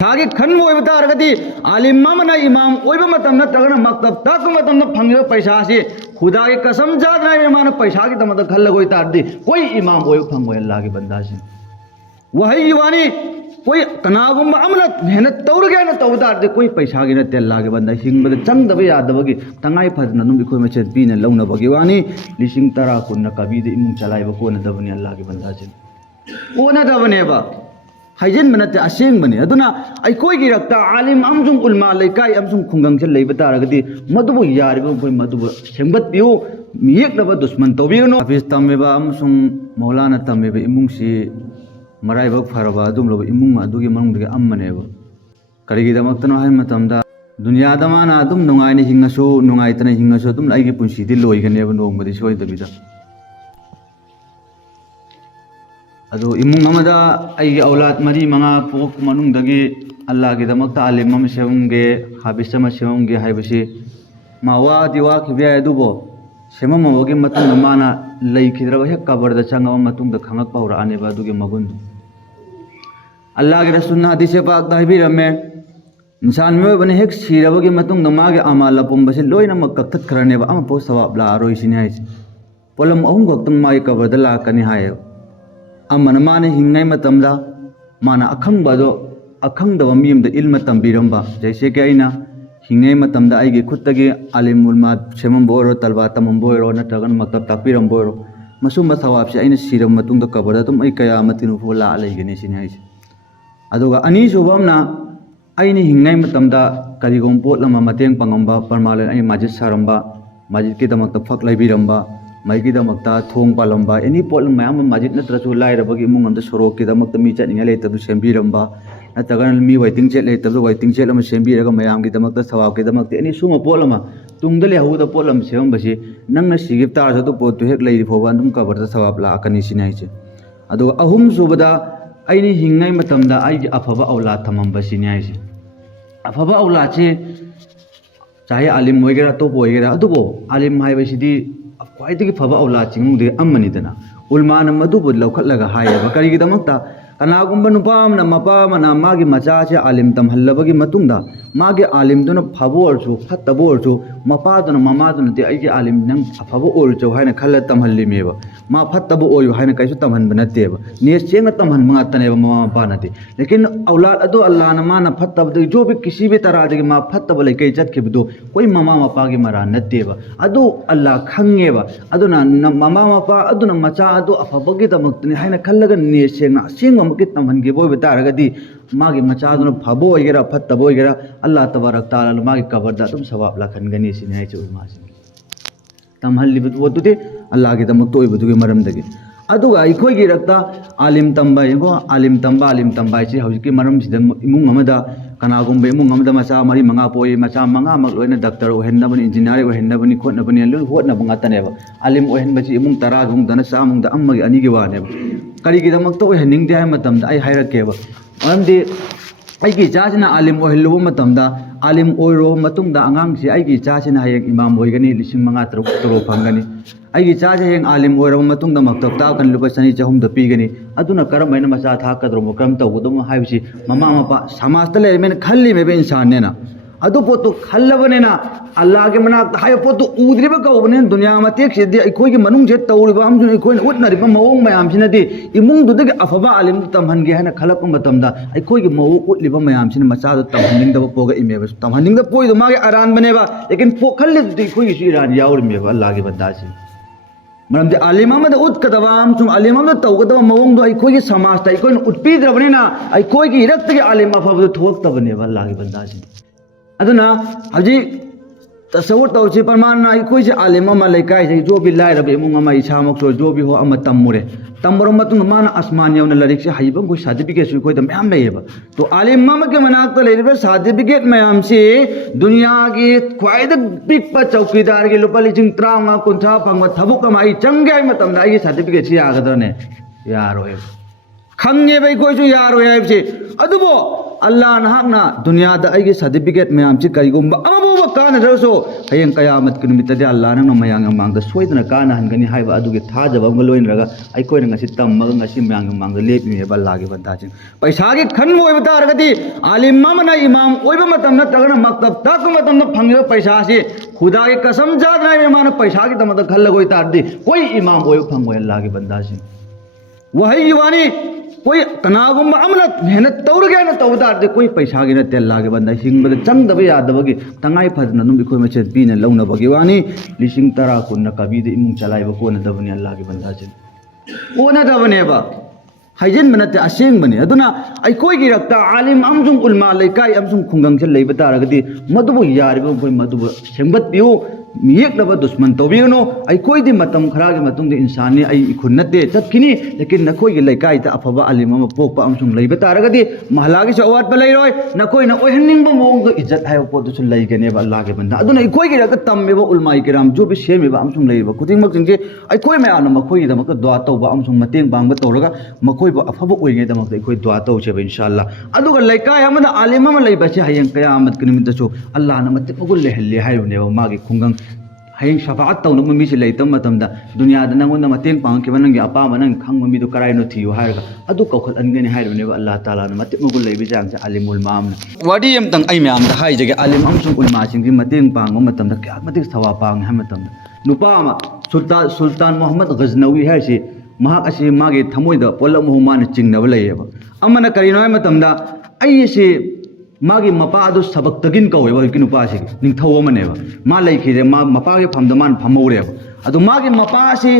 थागी खन मोय बतारगदी आलिम मामना इमाम ओइबा मतम नत्रगना मक्तब तक मतम न फंगिबा पैसा से खुदा की कसम जादना मेहमान पैसा की तमद खल लगोय तारदी कोई इमाम ओय फंगोय अल्लाह की बंदा से वही युवानी कोई कनागुम अमना मेहनत तौरगे न तौदारदे कोई पैसा की नते अल्लाह की बंदा हिंगबद चंगदब यादबगी तंगाई फजना नुम इखोय मचे पीने लौनबगी वानी लिसिंग तरा कुन कबीदे इमुंग चलाइबा कोन दबनी अल्लाह की बंदा से कोन दबनेबा हाइजन मनते असेंग बने अदुना अइकोय की रक्ता आलिम अमजुम उलमा लेकाय अमजुम खुंगंग से लेबा तारगदी मदुबु यारिबो कोई मदुबु सेंबत पियो मियेकनबा दुश्मन तोबियोनो हाफिज तमेबा अमजुम मौलाना तमेबा इमुंगसी मराइबक फरबा अदुम लोब इमुंग अदुगी मनुंगदगे अम्मनेबा करिगी दमक्तनो हाय मतमदा दुनियादा माना अदुम नुंगाइने हिंगसो नुंगाइतने हिंगसो अदुम लाइगी पुंसीदि लोइगनेबा नोंगमदि सोइदबिदा अदो इमुंग अमदा आई औलाद मरी मंगा पोक मनुंगदगी अल्लाह की दमक्ता आलिम अम सेवंगे हाफिज अम सेवंगे हाइबसी मावादी वाखिबे अदुबो सेममवगी मतुंग माना लैखिद्रब हेक कबरदा चंगब मतुंग खंगक पौरानेबा अदुगी मगुंदु अल्लाह की रसूल हदीस पाक दा हिबिरमे इंसान में हेक सिरबगी मतुंग मागे अमाल पुंबसे लोइनमक कक्थत खरनेबा अम पो सवाब लारोइसिनि हाइसे पोलम अहुम गक्तम मागे कबरदा लाकनि हाय अमन माने हिंगै मतमदा माना अखंगदब मीमद इल्म तंबीरंबा जैसे कि अइना हिंगै मतमदा आइगे खुत्तगी आलिम उलमा सेमंबो ओरो तलबा तमंबो ओरो नत्रगन मक्तब ताकपीरंबो ओरो मसुम थवाब से अइना सिरम मतुंग कबरदा तुम अइ कयामतिनु फोला अलैगने सिनि हाइसे अदुगा अनी सुबमना अइनी हिंगै मतमदा करिगोम पोटलमा मतेंग पंगंबा परमालेन अइ माजिद सारंबा माजिद के दमक्ता फक लैबिरंबा माइकी दमक्ता थोंग पालंबा एनी पोल मैम माजिद नत्रसु लाइरबगी इमुंग अमदा सोरोक की दमक्ता मी चनिंगा लेतबु सेंबिरंबा नत्रगन मी वेटिंग चेट लेतबु वेटिंग चेट अम सेंबिरगा मयाम की दमक्ता सवाब की दमक्ता एनी सुम पोलमा तुंगद लेहुदा पोलम सेंबसी नंगना सिगिब तारसु तो पोतु हेक लेरि फोबा दुम कबरदा सवाब लाकनि सिनाइसे अदो अहुम सुबदा अइनी हिंगै मतमदा अइगी अफबा औलाद थमंबसी नियाइसे अफबा औलाद से चाहे आलिम होइगेरा तो होइगेरा अदुबो आलिम हाइबसिदी ख्वाइदगी फबा औलाद चिंगुदे अम्मनिदना उलमान मदुबु लौखटलगा हायबा करिगिदमक्ता कनागुंबा नुपामना मपामना मागी मचाचे आलिम तमहल्लबगी मतुंगदा मागी आलिम दुना फबो ओरसु फत्तबो ओरसु मपादुना ममादुना ते अइगी आलिम नंग फबो ओरचो हायना खल्ला तमहल्लिमेबा मा फत्तबो ओयो हायना कैसु तमहनबा नतेबा नेस चेंगा तमहनबा ngатनेबा ममा मपा नते लेकिन औलाद अदो अल्लाह न माना फत्तबदगी जो भी किसी भी तरह दगी मा फत्तबा लेकै चतखिबदो कोई ममा मपागी मरा नतेबा अदो अल्लाह खंगेबा अदुना ममा मपा अदुना मचा अदो अफबगी दमक्तनि हायना खल्लगा नेस चेंगा सेंगा मके तमहनगे बोय बतारगदी मागी मचादुना फबो ओइगेरा फत्तबो ओइगेरा अल्लाह तबारक ताला मागी कबरदा तुम सवाब लाखनगनी सिनि हाइचे उलमासिन तमहल्लिबदु वदुदे अल्लाह की दमक तोइबदुगे मरमदगे अदुगा अइखोइगी रक्ता आलिम तंबा यंगो आलिम तंबा से हौजिकी मरमसिदा इमुंग अमदा कनागुंबे इमुंग अमदा मचा मरी मंगा पोइ मचा मंगा मक लोइना डॉक्टर ओहेन्नबनि इंजीनियर ओहेन्नबनि खोटनबनि लोइ होटनबा ngатनेबा आलिम ओहेन्बची इमुंग तरा गुंग दना सामुंग दा अम्मगी अनिगी वानेबा करिगी दमक तो ओहेन्निंगदे हाय मतमदा आई हायरकेबा मरमदि अइगी चासिना आलिम ओहेल्लुबा मतमदा आलिम ओइरो मतुंगदा अंगांगसी अइगी चासिना हायें इमाम ओइगनी लिसिंग मंगा तरो फंगनी अइगी चासे हेंग आलिम ओइरो मतुंगदा मक्तब ताकन लुपा सनी चहुम द पीगनी अदुना करमैना मचा थाकद्रो मक्रम तौगदम हाइबसी ममा मपा समाजता लेमेन खल्ली मेबे इंसान नेना अदु पोतु खल्लबनेना अल्लाह के मनाक हाय पोतु उद्रिबा कौबने दुनिया मतेक सिदि अइखोइगी मनुंग जे तौरिबा अमजुन अइखोइना उतनरिबा मवोंग मयाम सिनदि इमुंग दुदगे अफबा आलिम तमहनगे हायना खलक मतमदा अइखोइगी मवो उतलिबा मयाम सिन मचादो तमहनिंगदबा पोगा इमेबा तमहनिंगदा पोइदो मागे अरान बनेबा लेकिन पोखल्ले दुदि अइखोइगी सु इरान याउरमेबा अल्लाह के बंदासि मरमदि आलिम अमदा उतकदबा अमजुन आलिम अमदा तौगदबा मवोंगदो अइखोइगी समाजता अइखोइना उतपीद्रबनेना अइखोइगी इरक्तगे आलिम अफबदो थोक्तबनेबा अल्लाह के बंदासि अदुना हजी तसव्वुर तौसी परमाना अइखोइ से आलिम अमा लेकाय से जो भी लाइरब इमुंग अमा इसामक सो जो भी हो अमा तम्मुरे तम्बरो मतुंग माना आसमान यौना लारिक से हाइबम कोई सर्टिफिकेट सु कोइ द म्याम लेबा तो आलिम अमा के मनाक त लेरिबा सर्टिफिकेट म्याम से दुनिया की ख्वाइद पिकपा चौकीदार के लुपा लिसिंग 30 कुंथा फंगवा थबुक अमा आई चंगे मतम दा आई सर्टिफिकेट से यागदरने यारोय खंगे बै कोइ सु यारोय हाइबसे अदुबो अल्लाह नहाकना दुनिया दा आइगे सर्टिफिकेट म्याम से करिगुंबा अमाबो कानदरसो हयें कयामत की नुमित्तदि अल्लाह नंग मयांग मांग द सोइदना काना हनगनी हाइबा अदुगे थाजब अमग लोइनरगा अइकोइना ngasi तम्मग ngasi म्यांग मांग लेपि हेबा लागे बंदाजिन पैसा की खन ओइब तारगदि आलिम ममना इमाम ओइब मतम नतगना मक्तब तक मतम न फंगिबा पैसा से खुदा की कसम जादना में मान पैसा की तमद खल्लगोइ तारदि कोई इमाम ओइब फंगोय लागे बंदाजिन वही युवानी कोई कनागुम अमनत मेहनत तौरगे न तौदारदि कोई पैसा की नते लागे बंदा हिंगबद चंगदब यादबगी तंगाई फदना नुम बिखोय मचे बीने लौनबगी वानी लिसिंग तरा कुन कबीद इमुंग चलाइब कोन दबनी अल्लाह की बंदाजिन ओना दबनेबा हाइजन मनते असेंग बने अदुना अइकोय की रक्ता आलिम अमजुम उलमा लेकाय अमजुम खुंगंग से लेब तारगदि मदुबो यारिबो कोई मदुबो सेंबत पियो मियेक्लब दुश्मन तौबियोनो अइकोयदि मतम खरागे मतुंग इंसानी अइ इखुन नते चतकिनी लेकिन नखोयगी लेकाय ता अफबा आलिम अम पोकपा अमजुम लेब तारगदि महलागी से अवात पलैरोय नखोयना ओहनिंगबो मोंग इज्जत हायो पोतुसु लैगनेबा अल्लाह के बंदा अदुना अइकोयगी रक्ता तम्मेबो उलमाई किराम जो बि सेमेबा अमजुम लेब खुदिंगमक जिंगे अइकोय मयान मखोयगी दमक दुआ तौबा अमजुम मतेंग बांगबा तौरगा मखोय अफब ओइगे दमक अइकोय दुआ तौचेबा इंशाअल्लाह अदुगा लेकाय अमदा आलिम अम लेबसे हयें कयामत के निमित्तसु अल्लाह न मते मगुल लेहल्ले हायनेबा मागी खुंगंग हयें शफाअत तौन मिसे लेतम मतमदा दुनिया दा नंगोन मतेंग पांगके नंगी अपाम नंग खंग मिदु कराइनो थियो हायरगा अदु कौखल अनगने हायरनेबा अल्लाह ताला न मते मगुल लेबि जांग आलिमुल मामना वाडी यमतंग अइ म्याम दा हायजगे आलिम अमसुंग उलमा सिंगी मतेंग पांग मतमदा क्या मते सवा पांग है मतमदा नुपा अमा सुल्तान मोहम्मद गजनवी हायसि महाक असी मागे थमोइदा पोलम हुमान चिंगनब लैयेबा अमना करिनो है मतमदा अइसे मागे मपा अदु सबक तगिन कौवेबा कि नुपासे निंथौ अमनेबा मा लैखिरे मा मपागे फमदा मान फमौरेबा अदु मागे मपासे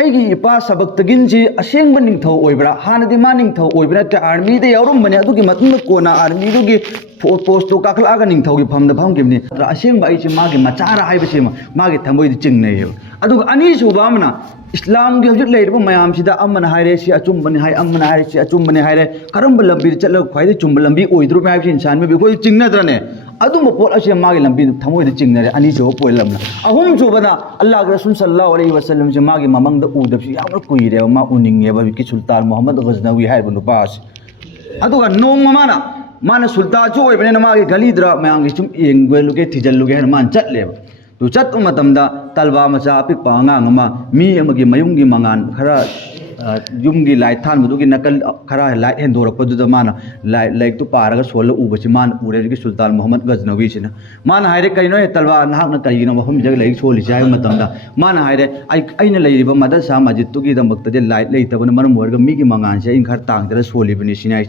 अइगी इपा सबक तगिन जी असेंग निंथौ ओइब्रा हानदि मा निंथौ ओइब्रा ते आर्मी दे यावरम बने अदुगी मतुंग कोना आर्मी दुगी पोस्ट तो काखलागा निंथौगी फमदा फमगिबनि असेंग बा इचे मागे मचारा हाइबसे मागे थमोइदि चिंगनैयेबा अदु अनि सुबा अमना इस्लाम की हजर लेरब मयाम सिदा अमन हायरे सि अचुम्बनि हाय अमन हायरे सि अचुम्बनि हायरे करम लंबी चल ख्वाइदि चुम्ब लंबी ओइद्रु मै इंसान में बिखोय चिंगनद्रने अदुम पोल असे मागे लंबी थमोइदि चिंगनरे अनि जो पोइलमना अहुम जुबना अल्लाह के रसूल सल्लल्लाहु अलैहि वसल्लम से मागे ममंग द उदबसि याम कुइरे मा उनिंगेबा कि सुल्तान मोहम्मद गजनवी हायब नुपास अदुगा नोंग माना माना सुल्तान जो ओइबने मागे गलीद्रा मयांग चुम एंगवेलुगे थिजल्लुगे हन मान चटलेबा तो चत मतमदा तलबा मचा अपिकपा अंगांग अमा मी अमगी मयुंगी मंगान खरा युमगी लाइट थानबदुगी नकल खरा लाइट हेंदोरपदुदा माना लाइट तो पारगा सोल उबसि मान उरेगी सुल्तान मोहम्मद गजनवी सिना माना हायरे कइनो हे तलबा नाहकना कइनो मफम जग लाइट सोलि जाय मतमदा माना हायरे अइना लैरिबा मदरसा मस्जिदतुगी दमक्तदे लाइट लेतबन मरम वर्ग मीगी मंगान से इन खर तांगदरा सोलिबनि सिनाइ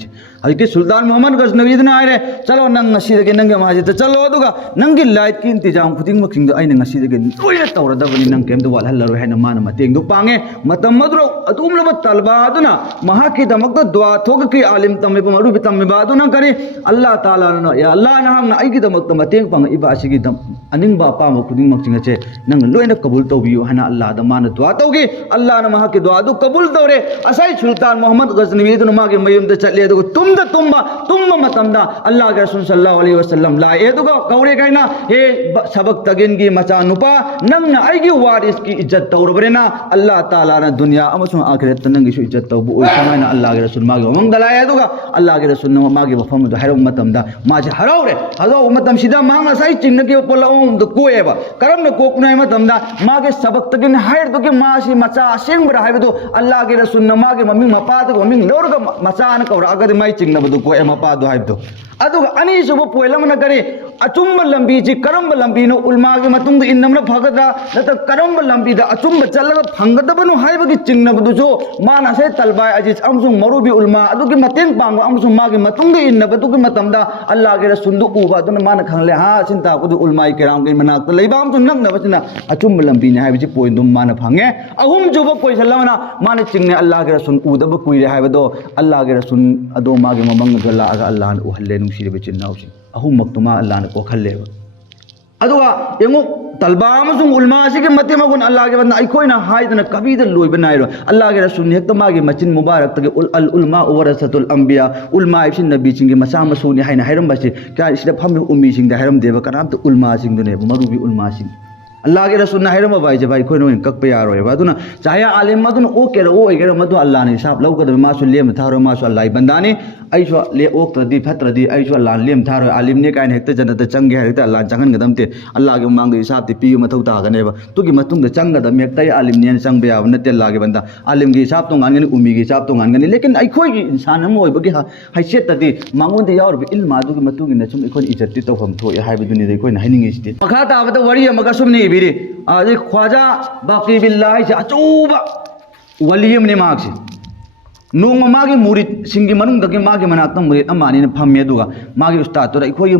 हजके सुल्तान मोहम्मद गजनवी दना हायरे चलो नंग ngasiदगे नंगे मस्जिद चलो अदुगा नंगी लाइट की इंतजाम खुदिंग मखिंग अइना ngasiदगे लोइना तौरदबनि नंग केम दो वालहल्लरो हैना माना मतेंग दो पांगे मतम मदरो अदुम तलबा अदुना महाकी दमक दुआ थोग की आलिम तमेब मरुबि तमेबा अदुना करी अल्लाह ताला न या अल्लाह नहांगना अइगी दमक मतेंग पांग इबा असिगी दम अनिंगबा पाम खुदिंग मखिंगचे नंग लोइना कबूल तौबियो हना अल्लाह द मान दुआ तौगी अल्लाह न महाकी दुआ दु कबूल तौरे असै सुल्तान मोहम्मद गजनवी दुन मागे मयुम द चले दु तुम मतमदा अल्लाह के रसूल सल्लल्लाहु अलैहि वसल्लम ला ए दुगा कौरे काइना हे सबक तगिन की मचा नुपा नंग अइगी वारिस की इज्जत तौरबरेना अल्लाह ताला न दुनिया अमसुं आखिरत नंगी सु इज्जत तौबु ओइ समाना अल्लाह के रसूल मागे ममंग दलाय दुगा अल्लाह के रसूल न मागे वफम दु हैरो मतमदा माजे हराउरे हलो मतम सिदा मांगा साइ चिन्ह के पोलाओं दु कोएबा करम न कोकनाय मतमदा मागे सबक तगिन हैर दुगे मासी मचा सिंग बरा हैबदु अल्लाह के रसूल न मागे ममिंग मपा दु ममिंग लोरगा मचा न कौरा अगद माइ चिंग नबदु कोए मपा दु हैबदु अदुगा अनि सुबु पोइलम न करे अचुम्ब लंबी जी करम लंबी नो उलमा के मतुंग इनमना भगदा नत करम लंबी दा अचुम्ब चलगा फंगदबनु हाइबगी चिंगनबदु जो माना से तलबा अजीज अमसुंग मरुबी उलमा अदुगी मतेंग पांग अमसुंग मागे मतुंग इनबदुगी मतमदा अल्लाह के रसूल दु उबा दुन माना खंगले हा चिंता कुदु उलमा किराम के मनाक लेबा अमसुंग नगनबसिना अचुम्ब लंबी ने हाइबजी पोइन दुम माना फंगे अहुम जुबो कोइ सल्लामना माने चिंगने अल्लाह के रसूल उदब कुइरे हाइबदो अल्लाह के रसूल अदो मागे ममंग गल्ला अगा अल्लाह न उहल्ले नुसिरे चिन्नाउसी अहुम मक्तुमा अल्लाह ने कोखल्लेबा अदुगा यंगो तलबा अमसुंग उलमा सिगे मते मगुन अल्लाह के बंदा अइखोइना हाइदना कबीदा लोइबा नाइरो अल्लाह के रसूल ने हेक्ता मागे मचिन मुबारक तगे अल उलमा वरसतुल अंबिया उलमा इसिन नबी सिंगे मसा मसुनि हाइना हाइरम बासे क्या इसिदा फम उम्मी सिंग दा हाइरम देबा कनाम त उलमा सिंग दुने मरुबी उलमा सिंग अल्लाह के रसूल हाइरम बाई जे भाई कोइनो कक्प यारोय बादुना चाहे आलिम मदुन ओ केर ओ गेर मदु अल्लाह ने हिसाब लौकद मासु लेम थारो मासु अल्लाह बंदाने ꯑꯩꯁꯨ ꯂꯦꯛꯑꯣꯛꯇ꯭ꯔꯗꯤ ꯐꯠꯇ꯭ꯔꯗꯤ ꯑꯩꯁꯨ ꯑꯜꯂꯥ ꯂꯦꯝ ꯊꯥꯔꯣꯏ ꯑꯥꯂꯤꯝꯅꯦ ꯀꯥꯏꯅ ꯍꯦꯛꯇ ꯖꯟꯅꯠꯇ ꯆꯪꯒꯦ ꯍꯥꯏꯔ ꯍꯦꯛꯇ ꯑꯜꯂꯥ ꯆꯪꯍꯟꯒꯗꯕ ꯑꯜꯂꯥꯒꯤ ꯃꯃꯥꯡꯗ ꯏꯁꯥꯞꯇꯤ ꯄꯤꯕ ꯃꯊꯧ ꯇꯥꯒꯅꯦꯕ ꯇꯨꯒꯤ ꯃꯇꯨꯡꯗ ꯆꯪꯒꯗꯕ ꯍꯦꯛꯇ ꯑꯩ ꯑꯥꯂꯤꯝꯅꯦꯅ ꯆꯪꯕ ꯌꯥꯕ ꯅꯠꯇꯦ ꯑꯜꯂꯥꯒꯤ ꯕꯟꯗ ꯑꯥꯂꯤꯝꯒꯤ ꯏꯁꯥꯞ ꯇꯣꯉꯥꯟꯒꯅꯤ ꯎꯃꯤꯒꯤ ꯏꯁꯥꯞ ꯇꯣꯉꯥꯟꯒꯅꯤ ꯂꯦꯀꯤꯟ ꯑꯩꯈꯣꯏꯒꯤ ꯏꯟꯁꯥꯟ ꯑꯃ ꯑꯣꯏꯕꯒꯤ ꯍꯩꯁꯦꯠꯇꯗꯤ ꯃꯉꯣꯟꯗ ꯌꯥꯎꯔꯤꯕ ꯏꯜꯃ ꯑꯗꯨꯒꯤ ꯃꯇꯨꯡ ꯏꯟꯅ ꯁꯨꯝ ꯑꯩꯈꯣꯏꯅ ꯏꯖꯠꯇꯤ ꯇꯧꯐꯝ ꯊꯣꯛꯑꯦ ꯍꯥꯏꯕꯗꯨꯅꯤꯗ ꯑꯩꯈꯣꯏꯅ ꯍꯥꯏꯅꯤꯡꯉꯤꯁꯤꯗꯤ ꯃꯈꯥ ꯇꯥꯕꯗ ꯋꯥꯔꯤ ꯑꯃꯒ ꯁꯨꯝꯅ ꯏꯕꯤꯔꯤ ꯑꯗꯩ ꯈ꯭ꯋꯥꯖꯥ ꯕꯥꯀꯤ ꯕꯤꯜꯂꯥ ꯍꯥꯏꯁꯦ ꯑꯆꯧꯕ ꯋꯥꯂꯤ ꯑꯃꯅꯤ ꯃꯍꯥꯛꯁꯦ नोंग मागी मुरिद सिंगी मनुंग दगे मागी मनाक्ता मुरिद अमानी ने फम्मे दुगा मागी उस्ताद तो इखोई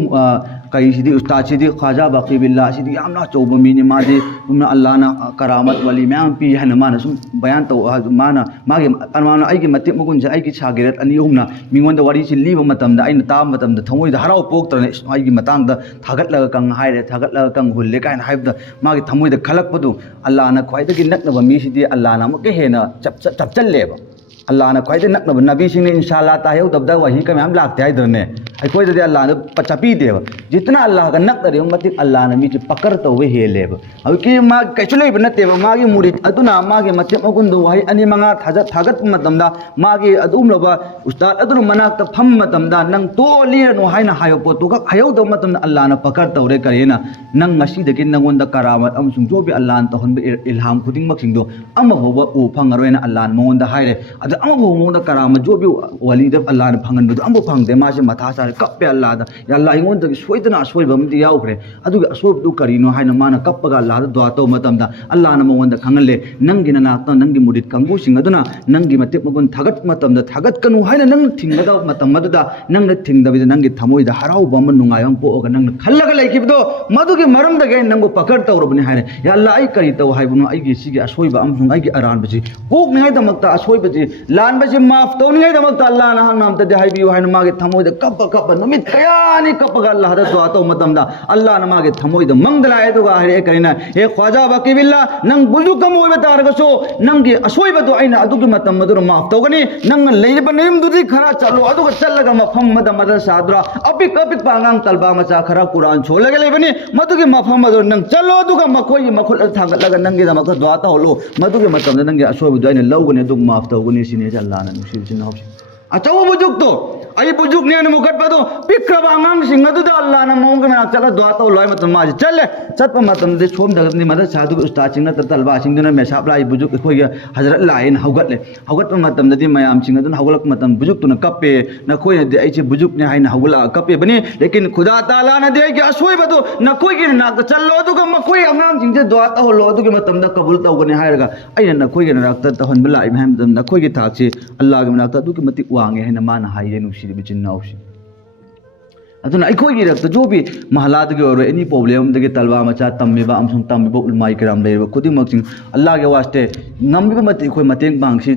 कई सिदी उस्ताद सिदी ख्वाजा बाकी बिल्ला सिदी यामना चौबा मीनी मादी उम्ना अल्लाह ना करामत वली मैम पी है न माना सुम बयान तो माना मागी अनमाना आई की मत्ते मगुन से आई की छागिरत अनि हुमना मिंगोन द वारी सि लीब मतम द आई न ताम मतम द थमोई द हराव पोक तरने आई की मतांग द थागत लगा कंग हाइरे थागत लगा कंग हुल्ले काइन हाइब द मागी थमोई द खलक पदु अल्लाह ना ख्वाइद की नकनब मी सिदी अल्लाह ना मके हेना चपचल लेबा अल्लाह ने ख्वाइद नकनब नबी सिंह ने इंशाल्लाह तायौ दबदा वही का मैम लागते है इधर ने अखोई दे अल्लाह ने पचपी देव जितना अल्लाह का नकदरे मति अल्लाह ने मीच पकड़ तो वे हेलेब अब की मा कैसु लेब नते मागी मुरिद अदुना मागी मति मगुन दो वही अनि मंगा थागत मतमदा मागी अदुम लबा उस्ताद अदुन मनाक त फम मतमदा नंग तो लिरनो हाइना हायो पोतु का हायो दो मतम अल्लाह ने पकड़ तो रे करेना नंग मसी दे नंगोन द करामत अमसुंग जो भी अल्लाह ने तहन इल्हाम खुदिंग मक्सिंग दो अम होबा उ फंगरोइना अल्लाह ने मंगोन द हाइरे अमोद कराम जो भी वली अल्लाह ने फंगन अमु फंगदे मासे मथा सारे कप्पे अल्लाह अल्लाह अगोंद सोदना असोबे याख्रे असोबू करीनो है माना कपगा अल्लाह दुआ तौ अल्लाह ने मगोंद खंगले नंगी नाक नंगी मुरिद कंगूसिंग नंगी मते मगुन थागतकनु है नंग थिंगदा नंग थिंगदबि नंगी थमोइद हराउब नुंगाय पोग नंग खल्लगा लेखिबदो मदुगी मरमदगे नंगो पकड़ तौरबनि है या अल्लाह आई करी तौ हाइबनो आइगी सिगी असोइब अमसुंग आइगी अरानबसि पोगनिङाइदमक्ता असोइबसि लानबसि माफ तौनिङाइदमक्ता अल्लाह ना हांगनामतदि हाइबियु हाइना मागे थमोइद कप नुमित कयानि कपगा अल्लाह दा दुआ तौ मतमदा अल्लाह ना मागे थमोइद मंगदलाय दुगा हरे करिना हे ख्वाजा बाकी बिल्ला नंग बुजु कम ओइबा तारगसो नंगी असोइबदो आइना अदुगी मतम मदुर माफ तौगनि नंग लेइबा नेमदुदि खरा चलो अदुगा चल्लगा मफम मद मदरसादरा अपिक पांगांग तलबा मचा खरा कुरान छोलगा लेबनि मदुगी मफम मदुर नंग चलो अदुगा मखोई मखुल थांगतलगा नंगी दमक दुआ तौलो मदुगी मतम नंगी असोइबदो आइना लौगनि अदुग माफ तौगनि सिने अल्लाह ना नुसिबिसिन हौसि अचौ बुजुक तो आई बुजुक ने मुकट पदो पिक्रब आंगांग सिंग अदुदा अल्लाह ना मोंग में चला दुआ तो लोय मतम मा चले चतप मतम दे छोम दगनि मदर साधु उस्ताद सिंग त तलबा सिंग ने मेसाब लाई बुजुक खोय हजरत लाइन हौगतले हौगत मतम दि मयाम सिंग अदुन हौगलक मतम बुजुक तुन कप्पे न खोय दे आइचे बुजुक ने हाइन हौगला कप्पे बने लेकिन खुदा ताला न दे के असोय बदो न खोय के ना चलो अदुगा मखोय आंगांग सिंग दे दुआ तो लो अदुगे मतम द कबूल तौगने हायरगा आइना न खोय के नाक त हन बलाई महम न खोय के थाकसे अल्लाह के नाक त अदुगे मति वांगे है माना हाइये नुसिदि बिचिन्नाउसि अदुना अखोइगी रक्त जो भी महलाद के और एनी प्रॉब्लम दगे तलबा मचा तम्मिबा अमसुंग तम्मिबा उलमाई करम लेबा खुदिमक सिंग अल्लाह के वास्ते नम्बिबा मति अखोइ मतेंग बांगसि